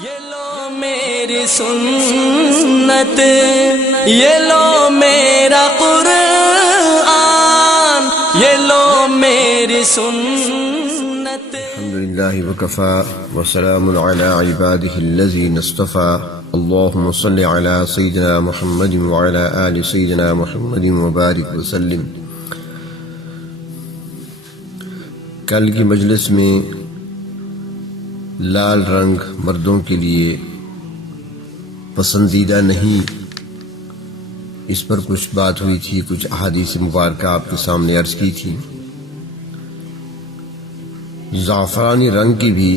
یہ لو میری سنت، یہ لو میرا قرآن، یہ لو میری سنت۔ الحمدللہ وکفا وسلام علی عبادہ الذین اصطفى، اللہم صل علی سیدنا محمد وعلی آل سیدنا محمد وبارک وسلم۔ کل کی مجلس میں لال رنگ مردوں کے لیے پسندیدہ نہیں، اس پر کچھ بات ہوئی تھی، کچھ احادیث مبارکہ آپ کے سامنے عرض کی تھی۔ زعفرانی رنگ کی بھی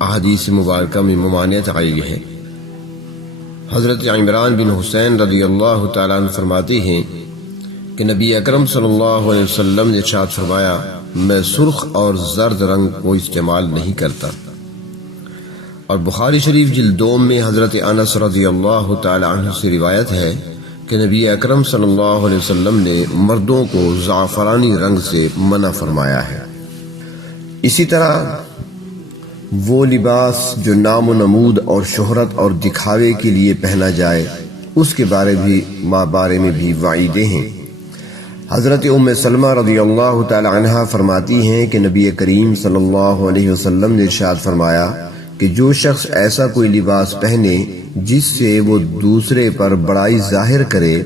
احادیث مبارکہ میں ممانعت آئی ہے۔ حضرت عمران بن حسین رضی اللہ تعالیٰ عنہ فرماتے ہیں کہ نبی اکرم صلی اللہ علیہ وسلم نے ارشاد فرمایا، میں سرخ اور زرد رنگ کو استعمال نہیں کرتا۔ اور بخاری شریف جلد 2 میں حضرت انس رضی اللہ تعالی عنہ سے روایت ہے کہ نبی اکرم صلی اللہ علیہ وسلم نے مردوں کو زعفرانی رنگ سے منع فرمایا ہے۔ اسی طرح وہ لباس جو نام و نمود اور شہرت اور دکھاوے کے لیے پہنا جائے، اس کے بارے میں بھی وعیدیں ہیں۔ حضرت ام سلمہ رضی اللہ تعالی عنہ فرماتی ہیں کہ نبی کریم صلی اللہ علیہ وسلم نے ارشاد فرمایا کہ جو شخص ایسا کوئی لباس پہنے جس سے وہ دوسرے پر بڑائی ظاہر کرے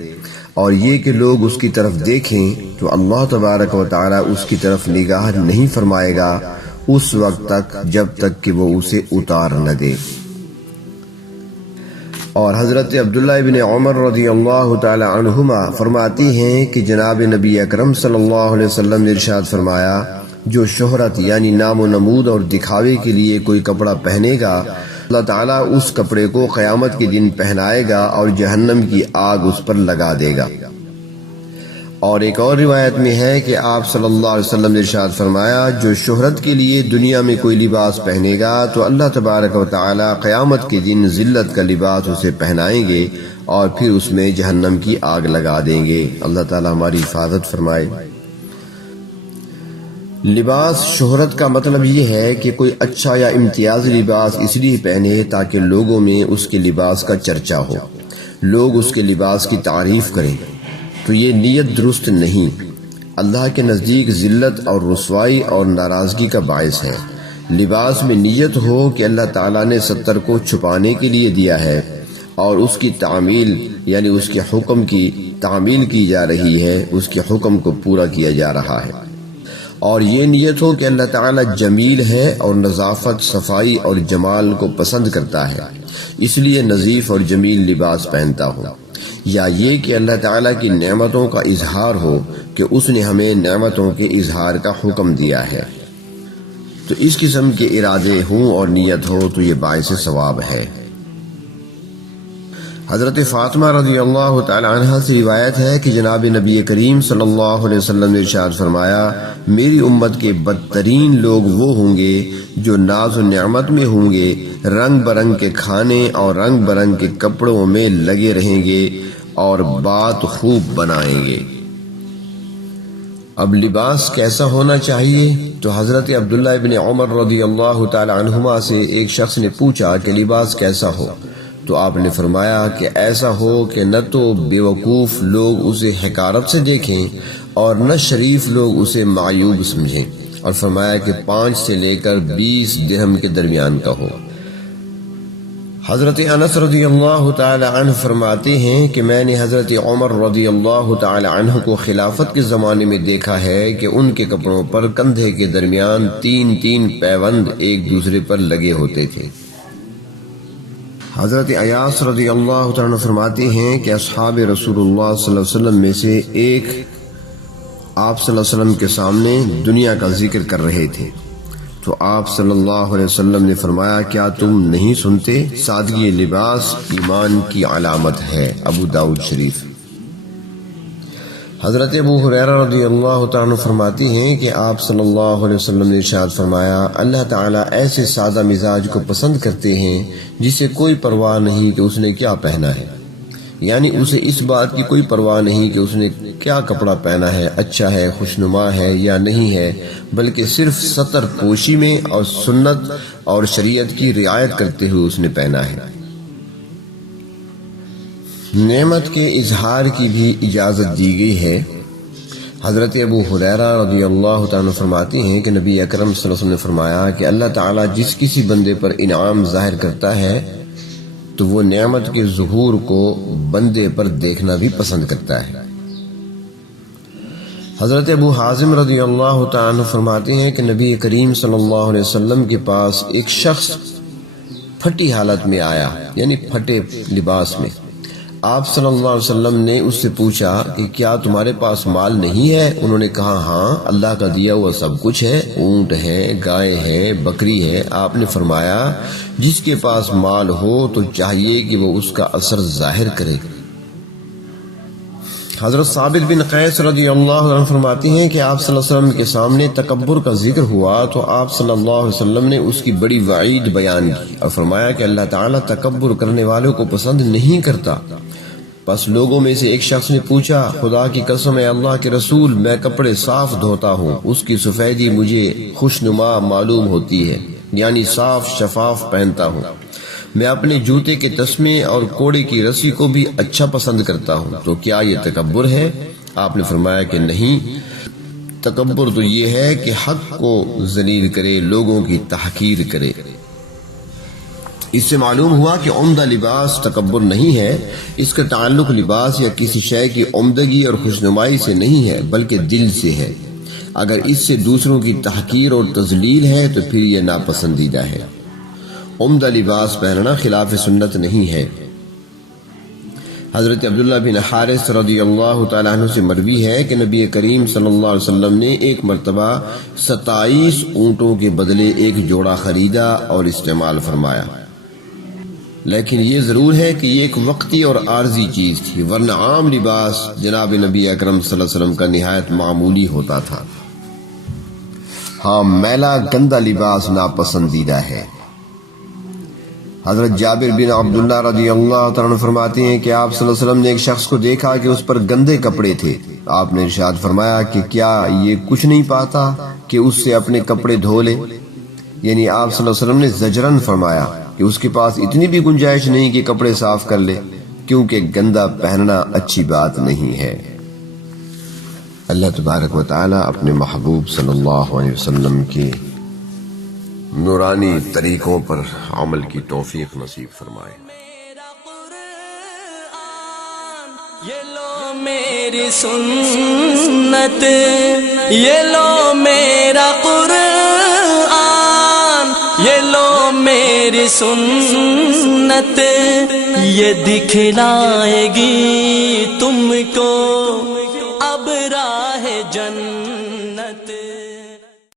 اور یہ کہ لوگ اس کی طرف دیکھیں، تو اللہ تبارک و تعالی اس کی طرف نگاہ نہیں فرمائے گا اس وقت تک جب تک کہ وہ اسے اتار نہ دے۔ اور حضرت عبداللہ ابن عمر رضی اللہ تعالی عنہما فرماتی ہیں کہ جناب نبی اکرم صلی اللہ علیہ وسلم نے ارشاد فرمایا، جو شہرت یعنی نام و نمود اور دکھاوے کے لیے کوئی کپڑا پہنے گا، اللہ تعالیٰ اس کپڑے کو قیامت کے دن پہنائے گا اور جہنم کی آگ اس پر لگا دے گا۔ اور ایک اور روایت میں ہے کہ آپ صلی اللہ علیہ وسلم نے ارشاد فرمایا، جو شہرت کے لیے دنیا میں کوئی لباس پہنے گا تو اللہ تبارک و تعالیٰ قیامت کے دن ذلت کا لباس اسے پہنائیں گے اور پھر اس میں جہنم کی آگ لگا دیں گے۔ اللہ تعالیٰ ہماری حفاظت فرمائے۔ لباس شہرت کا مطلب یہ ہے کہ کوئی اچھا یا امتیازی لباس اس لیے پہنے تاکہ لوگوں میں اس کے لباس کا چرچا ہو، لوگ اس کے لباس کی تعریف کریں، تو یہ نیت درست نہیں، اللہ کے نزدیک ذلت اور رسوائی اور ناراضگی کا باعث ہے۔ لباس میں نیت ہو کہ اللہ تعالیٰ نے ستر کو چھپانے کے لیے دیا ہے اور اس کی تعمیل یعنی اس کے حکم کی تعمیل کی جا رہی ہے، اس کے حکم کو پورا کیا جا رہا ہے۔ اور یہ نیت ہو کہ اللہ تعالیٰ جمیل ہے اور نظافت، صفائی اور جمال کو پسند کرتا ہے، اس لیے نظیف اور جمیل لباس پہنتا ہو، یا یہ کہ اللہ تعالیٰ کی نعمتوں کا اظہار ہو کہ اس نے ہمیں نعمتوں کے اظہار کا حکم دیا ہے۔ تو اس قسم کے ارادے ہوں اور نیت ہو تو یہ باعث ثواب ہے۔ حضرت فاطمہ رضی اللہ تعالی عنہ سے روایت ہے کہ جناب نبی کریم صلی اللہ علیہ وسلم نے ارشاد فرمایا، میری امت کے بدترین لوگ وہ ہوں گے جو ناز و نعمت میں ہوں گے، رنگ برنگ کے کھانے اور رنگ برنگ کے کپڑوں میں لگے رہیں گے اور بات خوب بنائیں گے۔ اب لباس کیسا ہونا چاہیے؟ تو حضرت عبداللہ ابن عمر رضی اللہ تعالی عنہما سے ایک شخص نے پوچھا کہ لباس کیسا ہو؟ تو آپ نے فرمایا کہ ایسا ہو کہ نہ تو بیوقوف لوگ اسے حقارت سے دیکھیں اور نہ شریف لوگ اسے معیوب سمجھیں، اور فرمایا کہ 5 سے لے کر 20 درہم کے درمیان کا ہو۔ حضرت انس رضی اللہ تعالی عنہ فرماتے ہیں کہ میں نے حضرت عمر رضی اللہ تعالی عنہ کو خلافت کے زمانے میں دیکھا ہے کہ ان کے کپڑوں پر کندھے کے درمیان 3 پیوند ایک دوسرے پر لگے ہوتے تھے۔ حضرت ایاس رضی اللہ عنہ فرماتے ہیں کہ اصحاب رسول اللہ صلی اللہ علیہ وسلم میں سے ایک آپ صلی اللہ علیہ وسلم کے سامنے دنیا کا ذکر کر رہے تھے، تو آپ صلی اللہ علیہ وسلم نے فرمایا، کیا تم نہیں سنتے؟ سادگی لباس ایمان کی علامت ہے۔ ابو داؤد شریف۔ حضرت ابو ہریرہ رضی اللہ عنہ فرماتی ہیں کہ آپ صلی اللہ علیہ وسلم نے ارشاد فرمایا، اللہ تعالیٰ ایسے سادہ مزاج کو پسند کرتے ہیں جسے کوئی پرواہ نہیں کہ اس نے کیا پہنا ہے۔ یعنی اسے اس بات کی کوئی پرواہ نہیں کہ اس نے کیا کپڑا پہنا ہے، اچھا ہے، خوشنما ہے یا نہیں ہے، بلکہ صرف ستر پوشی میں اور سنت اور شریعت کی رعایت کرتے ہوئے اس نے پہنا ہے۔ نعمت کے اظہار کی بھی اجازت دی گئی ہے۔ حضرت ابو ہریرہ رضی اللہ تعالیٰ فرماتے ہیں کہ نبی اکرم صلی اللہ علیہ وسلم نے فرمایا کہ اللہ تعالیٰ جس کسی بندے پر انعام ظاہر کرتا ہے تو وہ نعمت کے ظہور کو بندے پر دیکھنا بھی پسند کرتا ہے۔ حضرت ابو حازم رضی اللہ تعالیٰ فرماتے ہیں کہ نبی کریم صلی اللہ علیہ وسلم کے پاس ایک شخص پھٹی حالت میں آیا، یعنی پھٹے لباس میں۔ آپ صلی اللہ علیہ وسلم نے اس سے پوچھا کہ کیا تمہارے پاس مال نہیں ہے؟ انہوں نے کہا ہاں، اللہ کا دیا ہوا سب کچھ ہے، اونٹ ہے، گائے ہے، بکری ہے۔ آپ نے فرمایا جس کے پاس مال ہو تو چاہیے کہ وہ اس کا اثر ظاہر کرے۔ حضرت ثابت بن قیس رضی اللہ عنہ فرماتے ہیں کہ آپ صلی اللہ علیہ وسلم کے سامنے تکبر کا ذکر ہوا تو آپ صلی اللہ علیہ وسلم نے اس کی بڑی وعید بیان کی اور فرمایا کہ اللہ تعالیٰ تکبر کرنے والوں کو پسند نہیں کرتا۔ پس لوگوں میں سے ایک شخص نے پوچھا، خدا کی قسم ہے اللہ کے رسول، میں کپڑے صاف دھوتا ہوں، اس کی سفیدی مجھے خوشنما معلوم ہوتی ہے، یعنی صاف شفاف پہنتا ہوں۔ میں اپنے جوتے کے تسمے اور کوڑے کی رسی کو بھی اچھا پسند کرتا ہوں، تو کیا یہ تکبر ہے؟ آپ نے فرمایا کہ نہیں، تکبر تو یہ ہے کہ حق کو ذلیل کرے، لوگوں کی تحقیر کرے۔ اس سے معلوم ہوا کہ عمدہ لباس تکبر نہیں ہے، اس کا تعلق لباس یا کسی شے کی عمدگی اور خوشنمائی سے نہیں ہے بلکہ دل سے ہے۔ اگر اس سے دوسروں کی تحقیر اور تذلیل ہے تو پھر یہ ناپسندیدہ ہے۔ عمدہ لباس پہننا خلاف سنت نہیں ہے۔ حضرت عبداللہ بن حارث رضی اللہ تعالیٰ عنہ سے مروی ہے کہ نبی کریم صلی اللہ علیہ وسلم نے ایک مرتبہ 27 اونٹوں کے بدلے ایک جوڑا خریدا اور استعمال فرمایا، لیکن یہ ضرور ہے کہ یہ ایک وقتی اور عارضی چیز تھی، ورنہ عام لباس جناب نبی اکرم صلی اللہ علیہ وسلم کا نہایت معمولی ہوتا تھا۔ ہاں، میلا گندا لباس ناپسندیدہ ہے۔ حضرت جابر بن عبداللہ رضی اللہ تعالیٰ عنہ فرماتے ہیں کہ آپ صلی اللہ علیہ وسلم نے ایک شخص کو دیکھا کہ اس پر گندے کپڑے تھے۔ آپ نے ارشاد فرمایا کہ کیا یہ کچھ نہیں پاتا کہ اس سے اپنے کپڑے دھو لے؟ یعنی آپ صلی اللہ علیہ وسلم نے زجرن فرمایا کہ اس کے پاس اتنی بھی گنجائش نہیں کہ کپڑے صاف کر لے، کیونکہ گندا پہننا اچھی بات نہیں ہے۔ اللہ تبارک و تعالی اپنے محبوب صلی اللہ علیہ وسلم کے نورانی طریقوں پر عمل کی توفیق نصیب فرمائے۔ یہ لو میری سنت، یہ لو میرا قرآن، یہ لو میری سنت، یہ دکھلائے گی تم کو اب راہ جنت۔